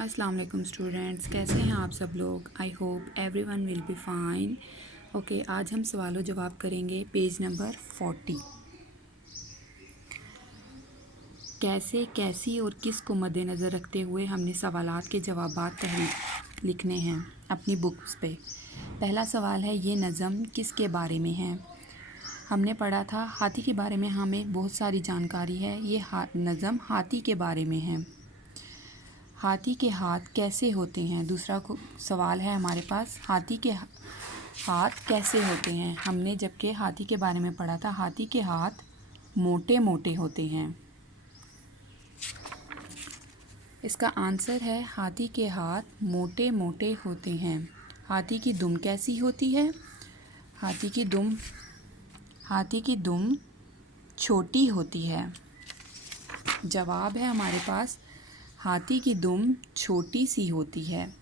अस्सलाम वालेकुम स्टूडेंट्स, कैसे हैं आप सब लोग। I hope everyone will be fine. Okay, आज हम सवालों जवाब करेंगे पेज नंबर 40। कैसे, कैसी और किस को मद्देनज़र रखते हुए हमने सवालात के जवाबात तहरीर लिखने हैं अपनी बुक्स पे। पहला सवाल है, ये नज़म किसके बारे में है। हमने पढ़ा था हाथी के बारे में हमें बहुत सारी जानकारी है। ये नज़म हाथी के बारे में है। हाथी के हाथ कैसे होते हैं। दूसरा सवाल है हमारे पास, हाथी के हाथ कैसे होते हैं। हमने जबकि हाथी के बारे में पढ़ा था, हाथी के हाथ मोटे मोटे होते हैं। इसका आंसर है हाथी के हाथ मोटे मोटे होते हैं। हाथी की दुम कैसी होती है। हाथी की दुम छोटी होती है। जवाब है हमारे पास, हाथी की दुम छोटी सी होती है।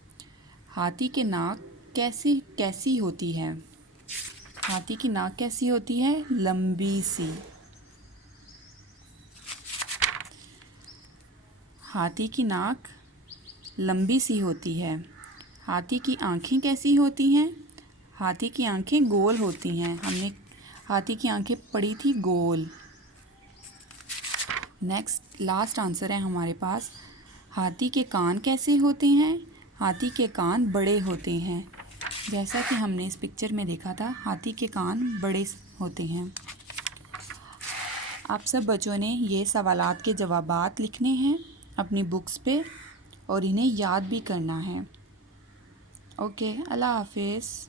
हाथी की नाक कैसी होती है। हाथी की नाक कैसी होती है, लंबी सी। हाथी की नाक लंबी सी होती है। हाथी की आंखें कैसी होती हैं। हाथी की आंखें गोल होती हैं। हमने हाथी की आंखें पढ़ी थी गोल। नेक्स्ट लास्ट आंसर है हमारे पास, हाथी के कान कैसे होते हैं। हाथी के कान बड़े होते हैं। जैसा कि हमने इस पिक्चर में देखा था, हाथी के कान बड़े होते हैं। आप सब बच्चों ने ये सवालात के जवाबात लिखने हैं अपनी बुक्स पे और इन्हें याद भी करना है। ओके, अल्लाह हाफिज़।